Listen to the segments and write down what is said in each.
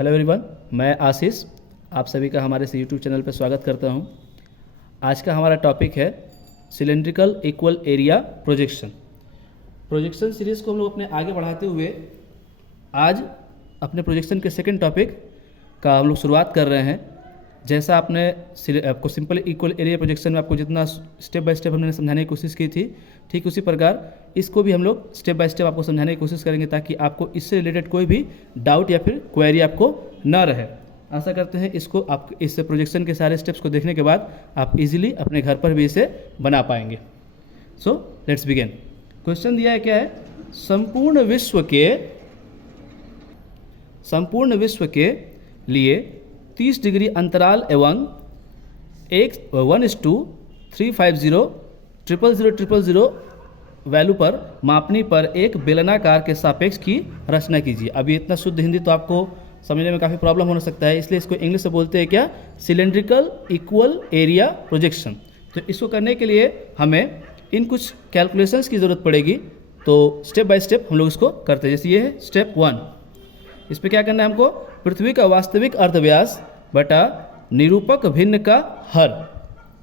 Hello everyone, मैं आशीष आप सभी का हमारे इस यूट्यूब चैनल पर स्वागत करता हूं। आज का हमारा टॉपिक है cylindrical equal area projection. Projection series को हम लोग अपने आगे बढ़ाते हुए आज अपने प्रोजेक्शन के सेकंड टॉपिक का हम लोग शुरुआत कर रहे हैं। जैसा आपको सिंपल इक्वल एरिया प्रोजेक्शन में आपको जितना स्टेप बाय स्टेप हमने समझाने की कोशिश की थी, ठीक उसी प्रकार इसको भी हम लोग स्टेप बाय स्टेप आपको समझाने की कोशिश करेंगे ताकि आपको इससे रिलेटेड कोई भी डाउट या फिर क्वेरी आपको ना रहे। आशा करते हैं इसको आप इस प्रोजेक्शन के सारे स्टेप्स को देखने के बाद आप इजीली अपने घर पर भी इसे बना पाएंगे। So let's begin. क्वेश्चन दिया है क्या है, संपूर्ण विश्व के लिए 30 डिग्री अंतराल एवं 1:350,000,000 वैल्यू पर मापनी पर एक बेलनाकार के सापेक्ष की रचना कीजिए। अभी इतना शुद्ध हिंदी तो आपको समझने में काफ़ी प्रॉब्लम हो सकता है, इसलिए इसको इंग्लिश से बोलते हैं क्या, सिलेंड्रिकल इक्वल एरिया प्रोजेक्शन। तो इसको करने के लिए हमें इन कुछ कैलकुलेशंस की ज़रूरत पड़ेगी। तो स्टेप बाय स्टेप हम लोग इसको करते हैं। जैसे ये है स्टेप 1, इस पर क्या करना है हमको, पृथ्वी का वास्तविक अर्धव्यास बटा निरूपक भिन्न का हर।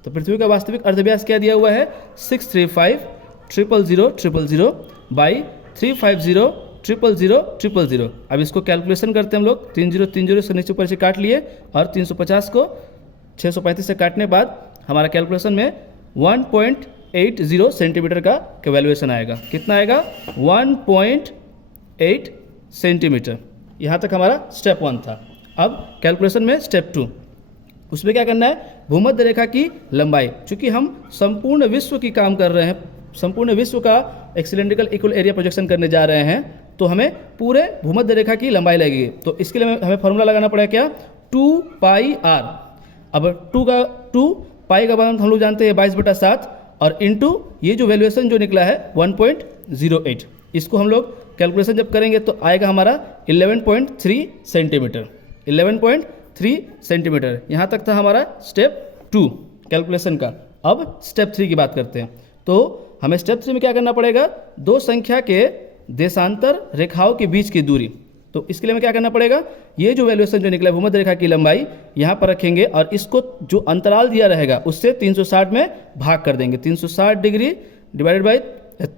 तो पृथ्वी का वास्तविक अर्धव्यास क्या दिया हुआ है, 635,000,000 बाई 350,000,000। अब इसको कैलकुलेशन करते हैं हम लोग। 3030 से नीचे ऊपर से काट लिए और 350 को 635 से काटने बाद हमारा कैलकुलेशन में 1.80 सेंटीमीटर का वैल्यूएशन आएगा। कितना आएगा, 1.8 सेंटीमीटर। यहाँ तक हमारा स्टेप 1 था। अब कैलकुलेशन में स्टेप 2, उसमें क्या करना है, भूमध्य रेखा की लंबाई। चूंकि हम संपूर्ण विश्व की काम कर रहे हैं, संपूर्ण विश्व का एक सिलेंड्रिकल इक्वल एरिया प्रोजेक्शन करने जा रहे हैं, तो हमें पूरे भूमध्य रेखा की लंबाई लगेगी। तो इसके लिए हमें फॉर्मूला लगाना पड़ेगा क्या, 2πr। अब 2 पाई का मान हम लोग जानते हैं 22/7 और इंटू ये जो वैल्यूएशन जो निकला है 1.08। इसको हम लोग कैलकुलेशन जब करेंगे तो आएगा हमारा 11.3 सेंटीमीटर। 11.3 सेंटीमीटर। यहाँ तक था हमारा स्टेप 2 कैलकुलेशन का। अब स्टेप 3 की बात करते हैं। तो हमें स्टेप 3 में क्या करना पड़ेगा, दो संख्या के देशांतर रेखाओं के बीच की दूरी। तो इसके लिए हमें क्या करना पड़ेगा, ये जो वैल्यूएशन जो निकला भूमध्य रेखा की लंबाई यहाँ पर रखेंगे और इसको जो अंतराल दिया रहेगा उससे 360 में भाग कर देंगे। 360 degree divided by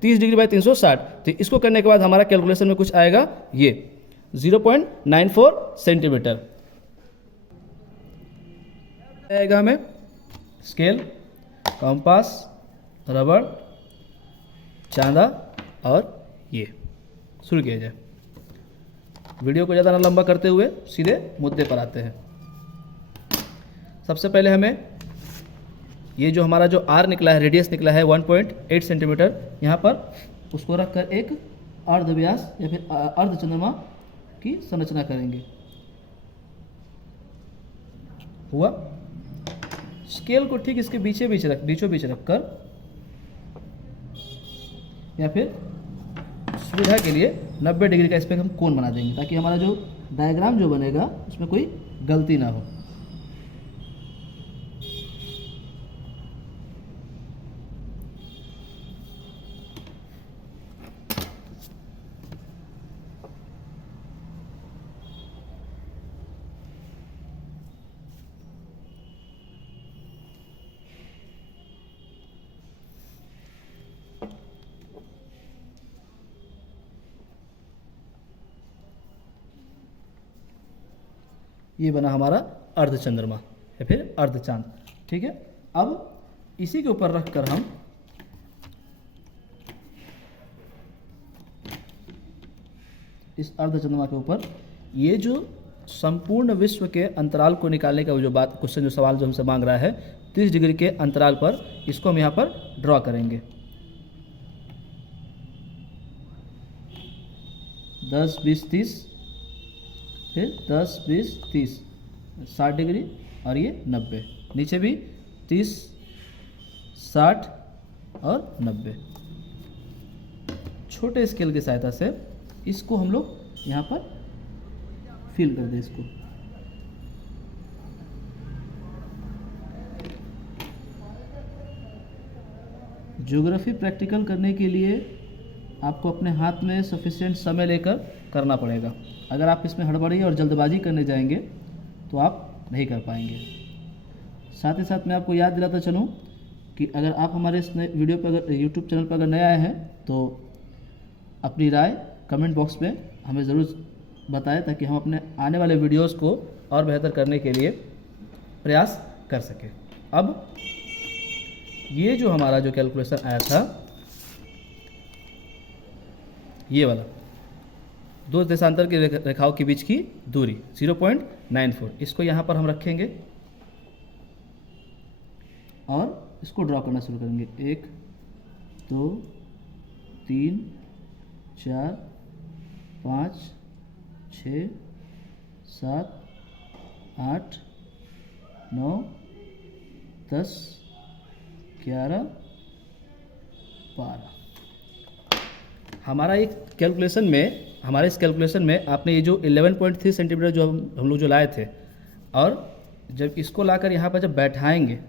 30 degree by 360। तो इसको करने के बाद हमारा कैलकुलेशन में कुछ आएगा, ये 0.94 सेंटीमीटर आएगा। हमें स्केल, कंपास, रबड़, चांदा और ये शुरू किया जाए। वीडियो को ज़्यादा ना लंबा करते हुए सीधे मुद्दे पर आते हैं। सबसे पहले हमें ये जो हमारा जो आर निकला है, रेडियस निकला है 1.8 सेंटीमीटर, यहाँ पर उसको रखकर एक अर्धव्यास या फिर अर्धचंद्रमा की संरचना करेंगे। हुआ। स्केल को ठीक इसके बीचों बीच रखकर या फिर सुविधा के लिए 90 डिग्री का इस पर हम कोण बना देंगे ताकि हमारा जो डायग्राम जो बनेगा उसमें कोई गलती ना हो। ये बना हमारा अर्धचंद्रमा या फिर अर्धचांद। ठीक है। अब इसी के ऊपर रखकर हम इस अर्धचंद्रमा के ऊपर ये जो संपूर्ण विश्व के अंतराल को निकालने का जो बात क्वेश्चन जो सवाल जो हमसे मांग रहा है 30 डिग्री के अंतराल पर, इसको हम यहाँ पर ड्रॉ करेंगे। 10, 20, 30, फिर 10, 20, 30, 60 डिग्री और ये 90। नीचे भी 30, 60 और 90। छोटे स्केल की सहायता से इसको हम लोग यहाँ पर फिल कर दें। इसको ज्योग्राफी प्रैक्टिकल करने के लिए आपको अपने हाथ में सफिशिएंट समय लेकर करना पड़ेगा। अगर आप इसमें हड़बड़ी और जल्दबाजी करने जाएंगे तो आप नहीं कर पाएंगे। साथ ही साथ मैं आपको याद दिलाता चलूँ कि अगर आप हमारे इस वीडियो पर अगर यूट्यूब चैनल पर अगर नए आए हैं तो अपनी राय कमेंट बॉक्स में हमें ज़रूर बताएं, ताकि हम अपने आने वाले वीडियोस को और बेहतर करने के लिए प्रयास कर सकें। अब ये जो हमारा जो कैलकुलेशन आया था, ये वाला दो देशांतर की रेखाओं के बीच की दूरी 0.94, इसको यहाँ पर हम रखेंगे और इसको ड्रॉ करना शुरू करेंगे। 1 2 3 4 5 6 7 8 9 10 11 12। हमारा एक कैलकुलेशन में, हमारे इस कैलकुलेशन में आपने ये जो 11.3 सेंटीमीटर जो हम लोग जो लाए थे, और जब इसको लाकर यहाँ पर जब बैठाएंगे,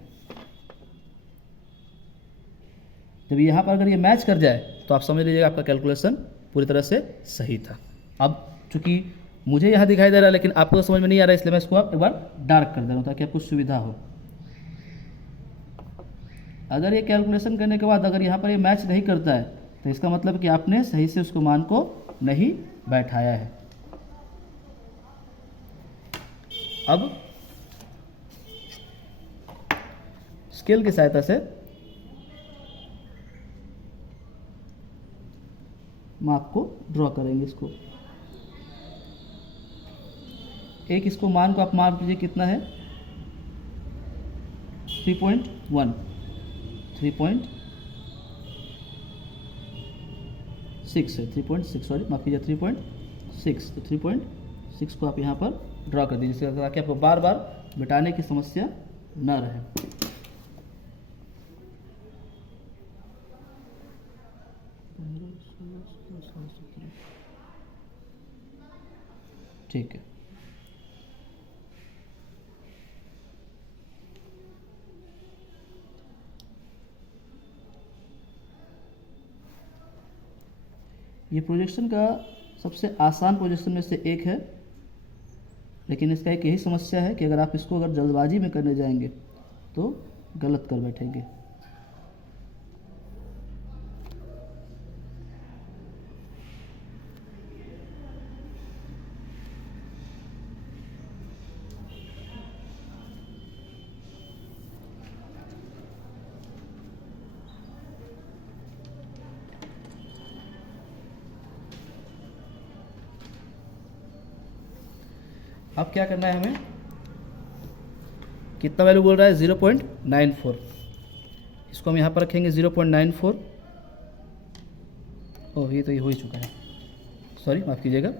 जब यहाँ पर अगर ये मैच कर जाए तो आप समझ लीजिएगा आपका कैलकुलेशन पूरी तरह से सही था। अब चूँकि मुझे यहाँ दिखाई दे रहा है लेकिन आपको तो समझ में नहीं आ रहा है, इसलिए मैं इसको एक बार डार्क कर दे रहा हूँ ताकि आपको सुविधा हो। अगर ये कैलकुलेशन करने के बाद अगर यहाँ पर ये मैच नहीं करता है तो इसका मतलब कि आपने सही से उसको मान को नहीं बैठाया है। अब स्केल की सहायता से माप को ड्रॉ करेंगे। इसको एक इसको मान को आप माप कीजिए कितना है, 3.1 3.6 है, 3.6 सॉरी माफ कीजिए 3.6। तो 3.6 को आप यहाँ पर ड्रॉ कर दीजिए ताकि आपको बार बार मिटाने की समस्या न रहे। ठीक है, ये प्रोजेक्शन का सबसे आसान प्रोजेक्शन में से एक है, लेकिन इसका एक यही समस्या है कि अगर आप इसको अगर जल्दबाजी में करने जाएंगे तो गलत कर बैठेंगे। अब क्या करना है हमें, कितना वैल्यू बोल रहा है 0.94, इसको हम यहाँ पर रखेंगे 0.94। ओह ये तो ये हो ही चुका है, सॉरी माफ़ कीजिएगा।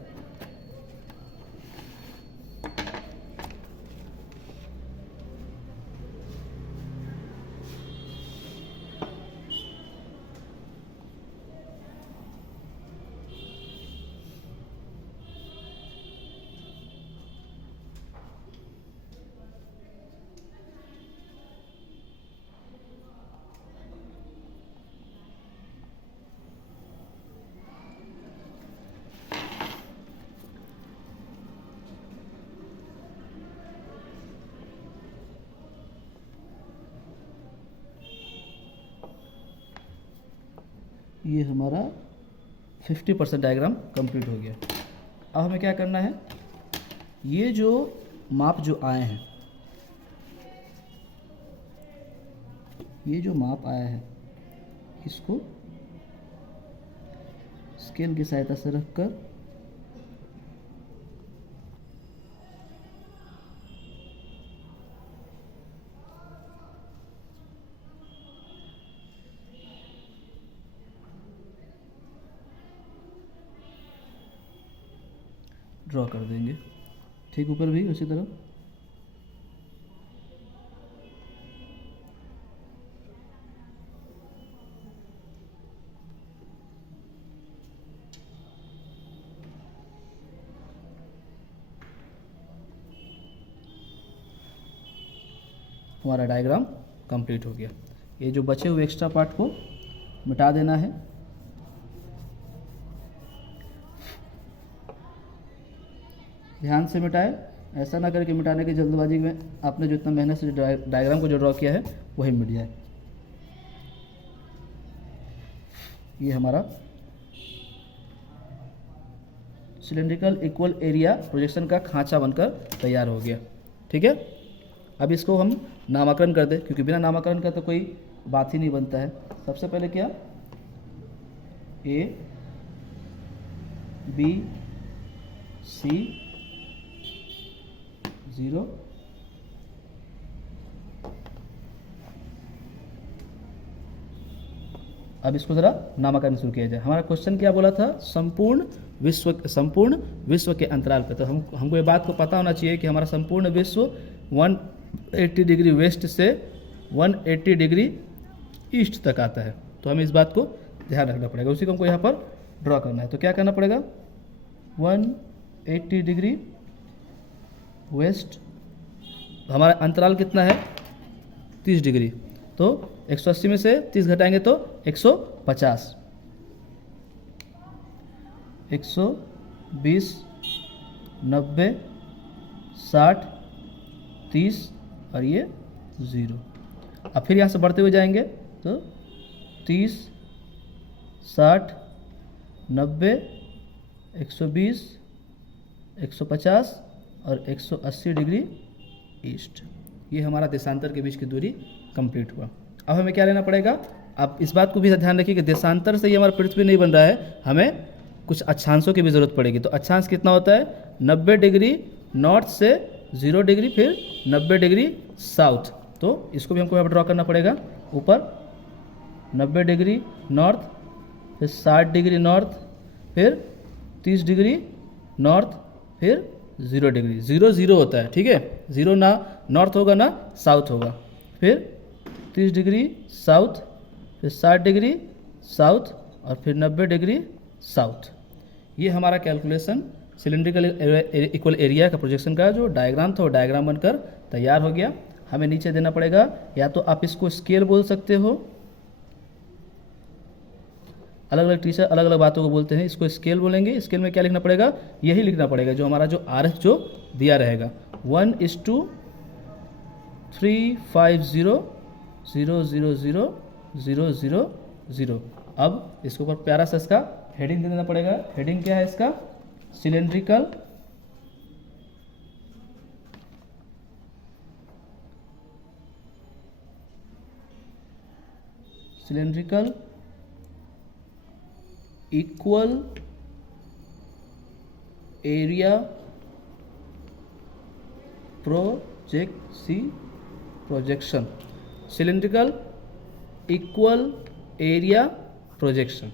ये हमारा 50% डायग्राम कंप्लीट हो गया। अब हमें क्या करना है, ये जो माप जो आए हैं, ये जो माप आया है इसको स्केल की सहायता से रखकर ड्रॉ कर देंगे। ठीक ऊपर भी उसी तरह। हमारा डायग्राम कंप्लीट हो गया। ये जो बचे हुए एक्स्ट्रा पार्ट को मिटा देना है। ध्यान से मिटाएं, ऐसा ना करके मिटाने की जल्दबाजी में आपने जो इतना मेहनत से डायग्राम को जो ड्रॉ किया है वही मिट जाए। ये हमारा सिलेंड्रिकल इक्वल एरिया प्रोजेक्शन का खांचा बनकर तैयार हो गया। ठीक है, अब इसको हम नामकरण कर दें, क्योंकि बिना नामकरण का तो कोई बात ही नहीं बनता है। सबसे पहले क्या, ए बी सी 0, अब इसको ज़रा नामकरण शुरू किया जाए। हमारा क्वेश्चन क्या बोला था, संपूर्ण विश्व के अंतराल पे। तो हमको ये बात को पता होना चाहिए कि हमारा संपूर्ण विश्व 180 डिग्री वेस्ट से 180 डिग्री ईस्ट तक आता है। तो हमें इस बात को ध्यान रखना पड़ेगा, उसी को हमको यहाँ पर ड्रॉ करना है। तो क्या करना पड़ेगा, 180 डिग्री वेस्ट, हमारा अंतराल कितना है 30 डिग्री, तो 180 में से 30 घटाएंगे तो 150, 120, 90, 60, 30 और ये 0। अब फिर यहाँ से बढ़ते हुए जाएंगे तो 30, 60, 90, 120, 150 और 180 डिग्री ईस्ट। ये हमारा देशांतर के बीच की दूरी कंप्लीट हुआ। अब हमें क्या लेना पड़ेगा, अब इस बात को भी ध्यान रखिए कि देशांतर से ही हमारा पृथ्वी नहीं बन रहा है, हमें कुछ अक्षांशों की भी ज़रूरत पड़ेगी। तो अक्षांश कितना होता है, 90 डिग्री नॉर्थ से 0 डिग्री फिर 90 डिग्री साउथ। तो इसको भी हमको यहाँ पर ड्रॉ करना पड़ेगा। ऊपर 90 डिग्री नॉर्थ, फिर 60 डिग्री नॉर्थ, फिर 30 डिग्री नॉर्थ, फिर 0 डिग्री। 0 0 होता है, ठीक है, 0 ना नॉर्थ होगा ना साउथ होगा। फिर 30 डिग्री साउथ, फिर 60 डिग्री साउथ और फिर 90 डिग्री साउथ। ये हमारा कैलकुलेशन सिलेंड्रिकल इक्वल एरिया का प्रोजेक्शन का जो डायग्राम था वो डायग्राम बनकर तैयार हो गया। हमें नीचे देना पड़ेगा, या तो आप इसको स्केल बोल सकते हो, अलग अलग टीचर अलग अलग बातों को बोलते हैं, इसको स्केल बोलेंगे। स्केल में क्या लिखना पड़ेगा, यही लिखना पड़ेगा जो हमारा जो आरएफ जो दिया रहेगा, 1:350,000,000,000। अब इसके ऊपर प्यारा सा इसका हेडिंग दे देना पड़ेगा। हेडिंग क्या है इसका, cylindrical equal area projection, cylindrical equal area projection.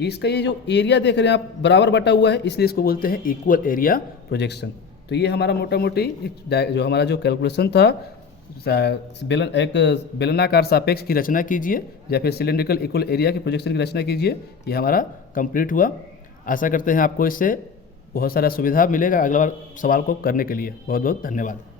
इसका ये जो एरिया देख रहे हैं आप बराबर बटा हुआ है, इसलिए इसको बोलते हैं इक्वल एरिया प्रोजेक्शन। तो ये हमारा मोटा मोटी जो हमारा जो कैलकुलेशन था, एक बेलनाकार सापेक्ष की रचना कीजिए या फिर सिलेंड्रिकल इक्वल एरिया के प्रोजेक्शन की रचना कीजिए, ये हमारा कंप्लीट हुआ। आशा करते हैं आपको इससे बहुत सारा सुविधा मिलेगा अगला बार सवाल को करने के लिए। बहुत बहुत धन्यवाद।